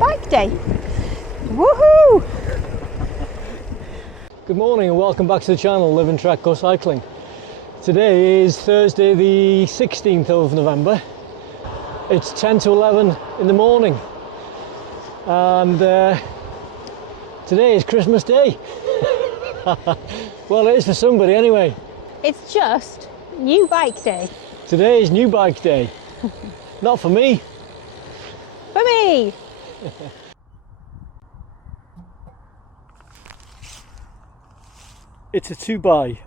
bike day. Woohoo! Good morning and welcome back to the channel, Live and Trek Go Cycling. Today is Thursday the 16th of November. It's 10 to 11 in the morning and today is Christmas Day. Well, it is for somebody anyway. It's just new bike day. Today is new bike day. Not for me. For me! It's a 2x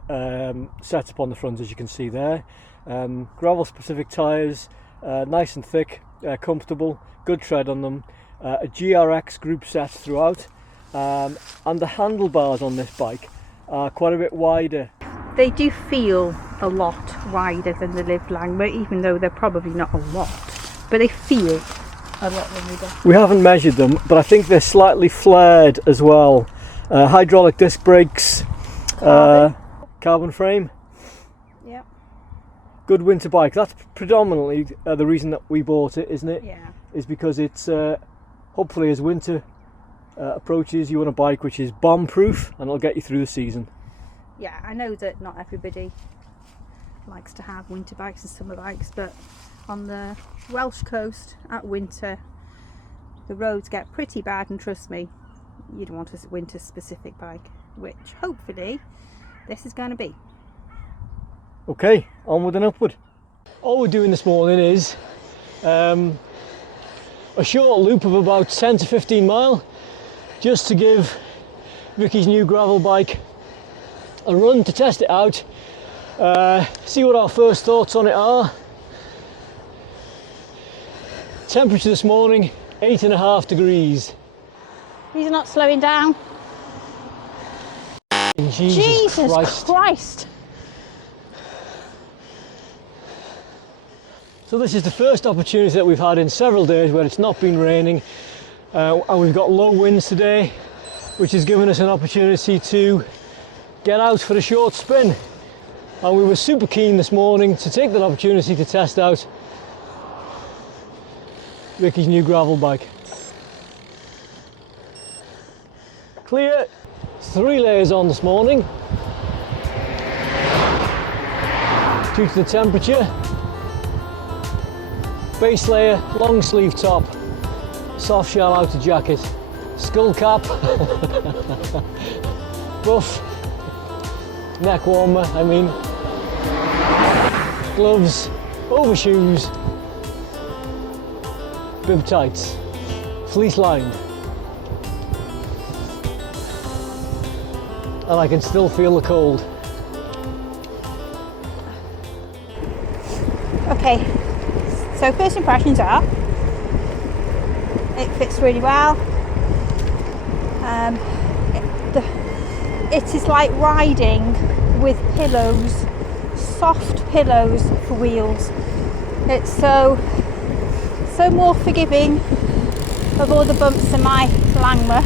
setup on the front, as you can see there. Gravel specific tyres, nice and thick, comfortable, good tread on them. A GRX group set throughout, and the handlebars on this bike are quite a bit wider. They do feel a lot wider than the Live Langma, even though they're probably not a lot, but they feel a lot wider. We haven't measured them, but I think they're slightly flared as well. Hydraulic disc brakes, carbon frame. Yeah. Good winter bike. That's predominantly the reason that we bought it, isn't it? Yeah. Is because it's hopefully as winter approaches, you want a bike which is bomb proof and it'll get you through the season. Yeah, I know that not everybody likes to have winter bikes and summer bikes, but on the Welsh coast at winter the roads get pretty bad, and trust me, you'd want a winter specific bike, which hopefully this is going to be. Okay, onward and upward. All we're doing this morning is a short loop of about 10 to 15 mile, just to give Vicky's new gravel bike a run, to test it out, see what our first thoughts on it are. Temperature this morning 8.5 degrees. These are not slowing down. Jesus Christ. So this is the first opportunity that we've had in several days where it's not been raining, and we've got low winds today, which has given us an opportunity to get out for a short spin. And we were super keen this morning to take that opportunity to test out Vicky's new gravel bike. Clear. 3 layers on this morning due to the temperature. Base layer, long sleeve top, soft shell outer jacket, skull cap, buff, neck warmer, gloves, overshoes, bib tights, fleece lined. And I can still feel the cold. Okay, so first impressions are, it fits really well. It is like riding with pillows, soft pillows for wheels. It's so more forgiving of all the bumps in my Langma.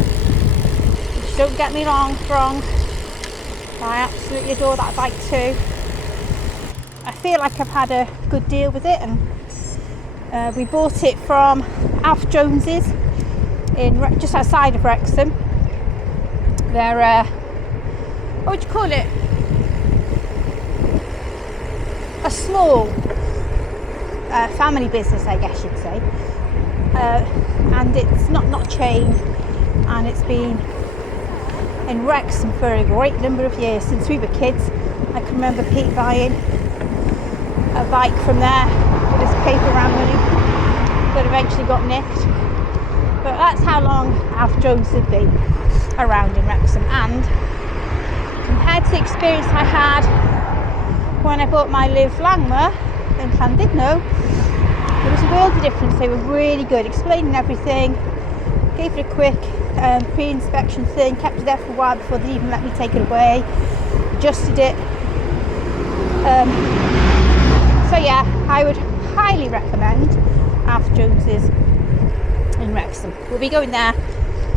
Don't get me wrong. I absolutely adore that bike too. I feel like I've had a good deal with it, and we bought it from Alf Jones's in just outside of Wrexham. They're what would you call it? A small family business, I guess you'd say. And it's not chain, and it's been in Wrexham for a great number of years, since we were kids. I can remember Pete buying a bike from there with his paper round money that eventually got nicked. But that's how long Alf Jones had been around in Wrexham, and compared to the experience I had when I bought my Live Langma in Llandudno, there was a world of difference. They were really good, explaining everything, gave it a quick pre-inspection thing, kept it there for a while before they even let me take it away, adjusted it. So yeah, I would highly recommend Alf Jones's in Wrexham. We'll be going there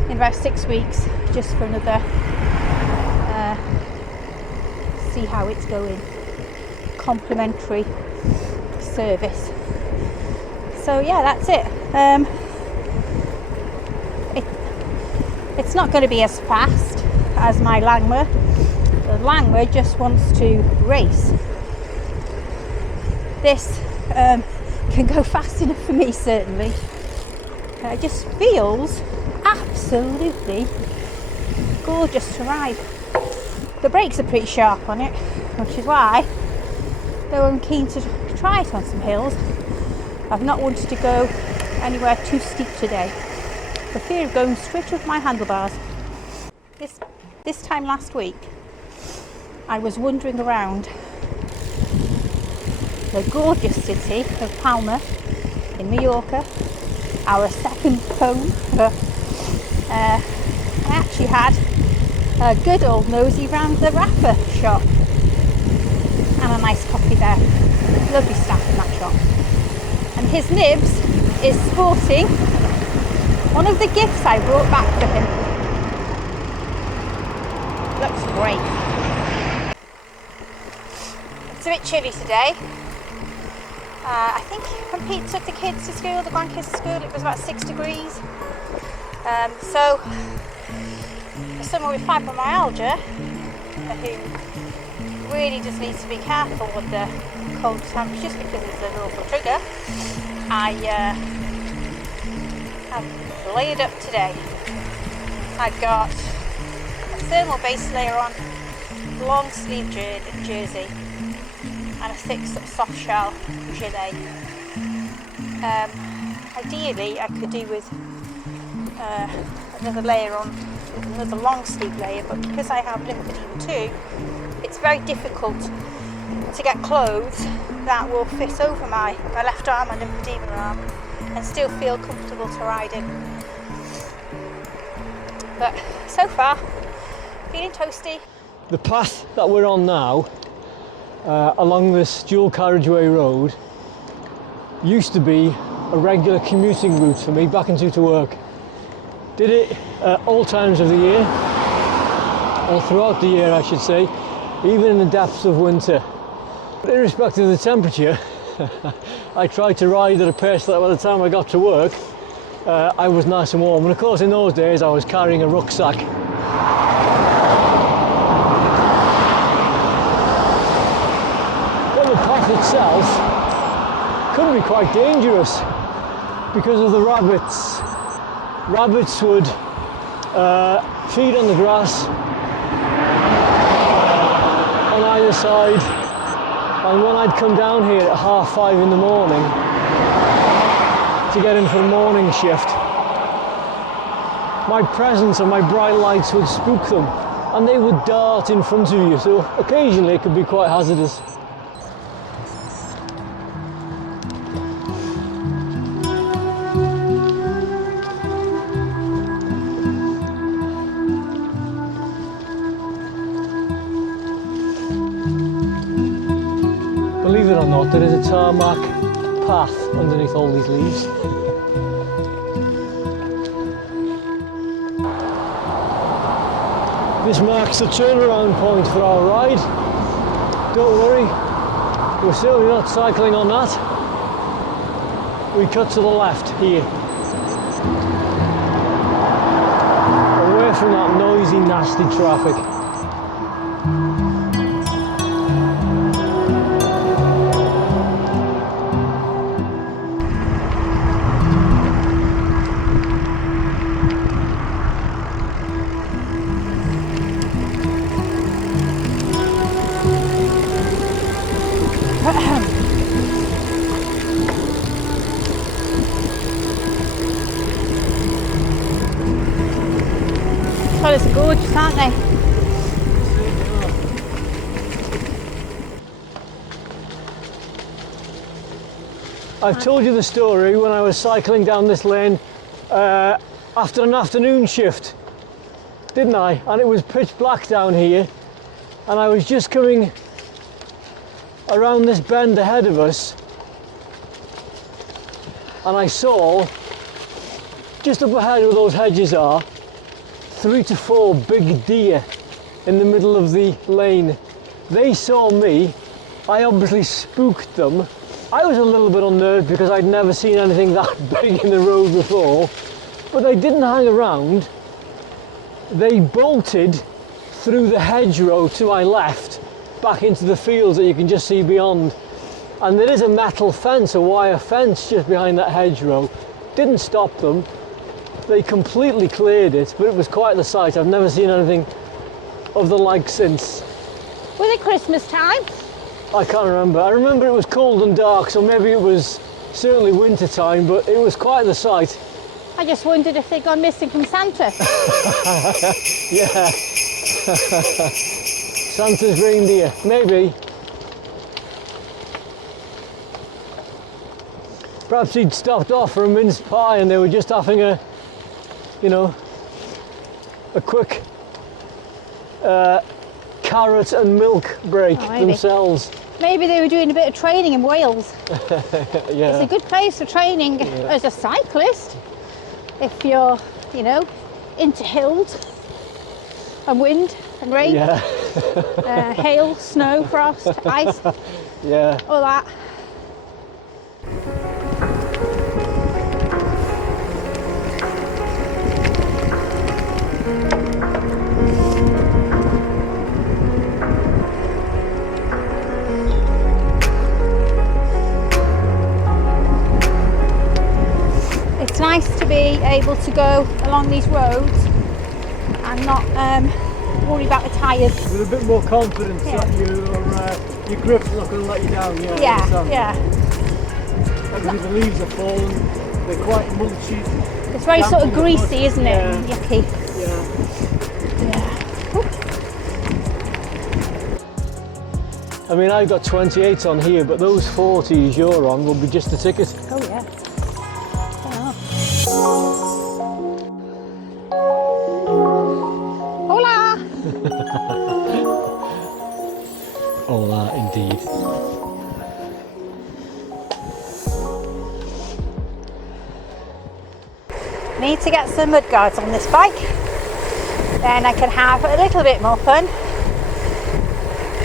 in about 6 weeks, just for another see how it's going, complimentary service. So yeah, that's it. It's not going to be as fast as my Langwer. The Langwer just wants to race. This can go fast enough for me, certainly. It just feels absolutely gorgeous to ride. The brakes are pretty sharp on it, which is why, though I'm keen to try it on some hills, I've not wanted to go anywhere too steep today, for fear of going straight with my handlebars. This time last week, I was wandering around the gorgeous city of Palma in Mallorca, our second home. I actually had a good old nosy round the wrapper shop and a nice coffee there. Lovely staff in that shop. And his nibs is sporting one of the gifts I brought back for him. Looks great. It's a bit chilly today. I think when Pete took the kids to school, the grandkids to school, it was about 6 degrees. So for someone with fibromyalgia, who really just needs to be careful with the cold temperatures because it's an awful trigger, I've layered up today. I've got a thermal base layer on, long sleeve jersey, and a thick sort of soft shell gilet. Ideally I could do with another layer on, another long sleeve layer, but because I have lymphedema too, it's very difficult to get clothes that will fit over my left arm and lymphedema arm and still feel comfortable to ride in. But so far, feeling toasty. The path that we're on now, along this dual carriageway road, used to be a regular commuting route for me back and to work. Did it at all times of the year, or throughout the year I should say, even in the depths of winter. Irrespective of the temperature, I tried to ride at a pace that by the time I got to work, I was nice and warm. And of course in those days I was carrying a rucksack. Well, the path itself could be quite dangerous because of the rabbits. Rabbits would feed on the grass on either side, and when I'd come down here at 5:30 in the morning to get in for the morning shift, my presence and my bright lights would spook them and they would dart in front of you, so occasionally it could be quite hazardous. Believe it or not, there is a tarmac path underneath all these leaves. This marks the turnaround point for our ride. Don't worry, we're certainly not cycling on that. We cut to the left here. Away from that noisy, nasty traffic. Well, it's gorgeous, aren't they? I've told you the story when I was cycling down this lane after an afternoon shift, didn't I? And it was pitch black down here, and I was just coming around this bend ahead of us, and I saw, just up ahead where those hedges are, 3 to 4 big deer in the middle of the lane. They saw me, I obviously spooked them. I was a little bit unnerved because I'd never seen anything that big in the road before, but they didn't hang around. they bolted through the hedgerow to my left back into the fields that you can just see beyond. And there is a metal fence, a wire fence just behind that hedgerow. Didn't stop them. They completely cleared it, but it was quite the sight. I've never seen anything of the like since. Was it Christmas time? I can't remember. I remember it was cold and dark, so maybe it was certainly winter time, but it was quite the sight. I just wondered if they'd gone missing from Santa. Yeah. Santa's reindeer, maybe. Perhaps he'd stopped off for a mince pie and they were just having a, you know, a quick carrot and milk break themselves. Maybe they were doing a bit of training in Wales. Yeah. It's a good place for training as a cyclist. If you're, you know, into hills and wind and rain, hail, snow, frost, ice, all that. It's nice to be able to go along these roads and not worry about the tyres. With a bit more confidence that your grip's not going to let you down. Yeah. Because the leaves are fallen, they're quite mulchy. It's very sort of greasy, isn't it? And yucky. I mean, I've got 28 on here, but those 40s you're on will be just the ticket. Oh yeah. Hola! Hola, indeed. Need to get some mud guards on this bike, then I can have a little bit more fun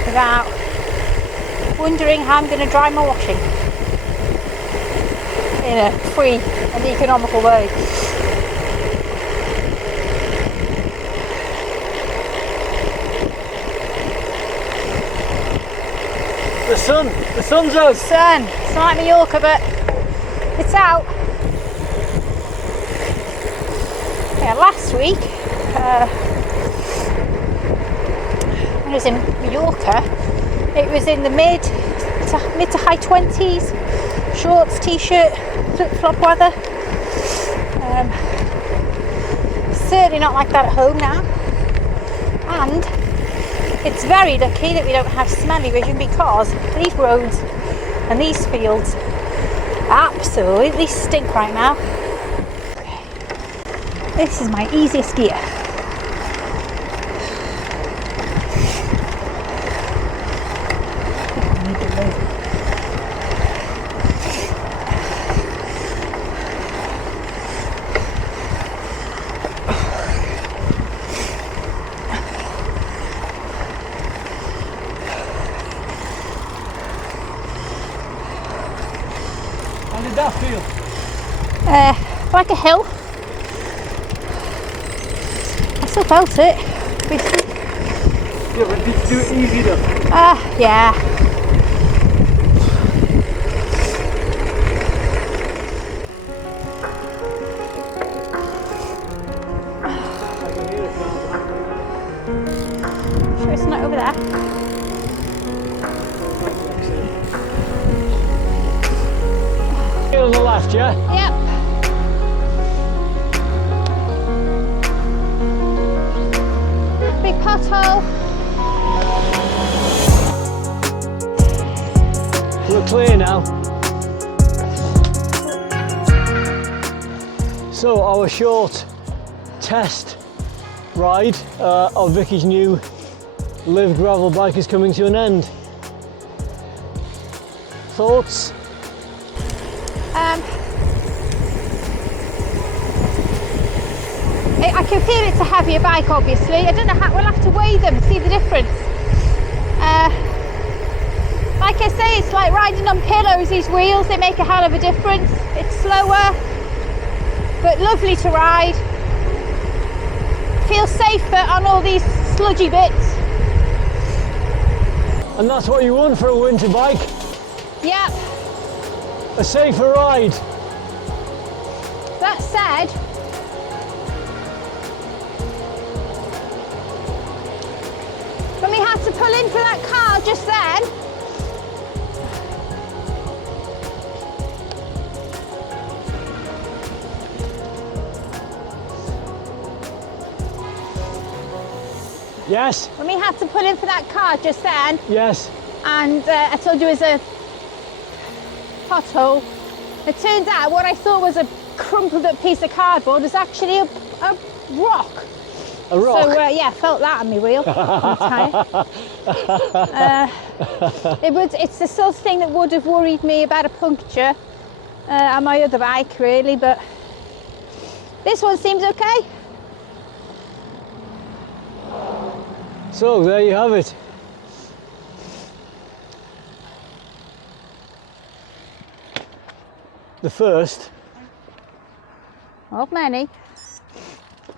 without wondering how I'm going to dry my washing in a free and economical way. The sun's out. Sun, it's not like Mallorca, but it's out. Yeah, last week when I was in Mallorca, it was in the mid to high 20s, shorts, t-shirt, flip-flop weather. Certainly not like that at home now. And it's very lucky that we don't have smelly vision, because these roads and these fields absolutely stink right now. This is my easiest gear. How did that feel? Like a hill. I still felt it. Yeah, but did you do it easy though? Yeah. I can hear it now. Sure it's not over there. Here on the left, yeah? Yep. Big pothole. We're clear now. So our short test ride of Vicky's new Live gravel bike is coming to an end. Thoughts? I can feel it's a heavier bike, obviously. I don't know how, we'll have to weigh them, see the difference. Like I say, it's like riding on pillows, these wheels, they make a hell of a difference. It's slower, but lovely to ride. feel safer on all these sludgy bits. And that's what you want for a winter bike, Yep. a safer ride. That said, when we had to pull in for that car just then, Yes, when we had to pull in for that car just then, yes. and I told you it was a pothole, it turned out what I thought was a crumpled up piece of cardboard was actually a rock. A rock. So yeah, felt that on my wheel. On the tyre. It's the sort of thing that would have worried me about a puncture on my other bike, really, but this one seems okay. So there you have it. The first. Not many.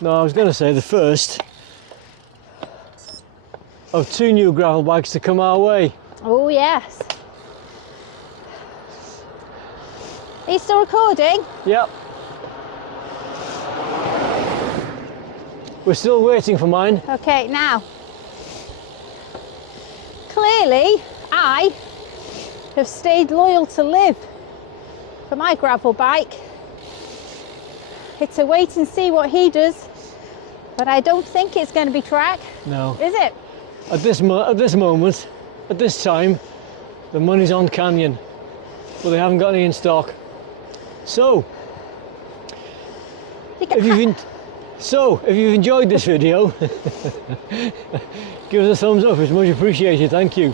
No, I was going to say the first of 2 new gravel bikes to come our way. Oh yes. Are you still recording? Yep. We're still waiting for mine. Okay, now. Clearly, I have stayed loyal to Liv for my gravel bike. It's a wait and see what he does, but I don't think it's going to be track. No. Is it? At this moment, at this time, the money's on Canyon, but they haven't got any in stock. So, if you've enjoyed this video, give us a thumbs up. It's much appreciated. Thank you.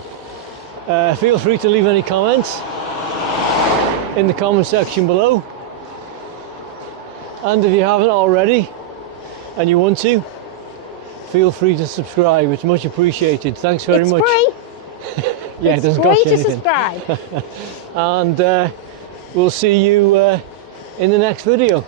Feel free to leave any comments in the comment section below. And if you haven't already and you want to, feel free to subscribe. It's much appreciated. Thanks very much. It's free. Yeah, it's it doesn't free cost you to anything. subscribe. And we'll see you in the next video.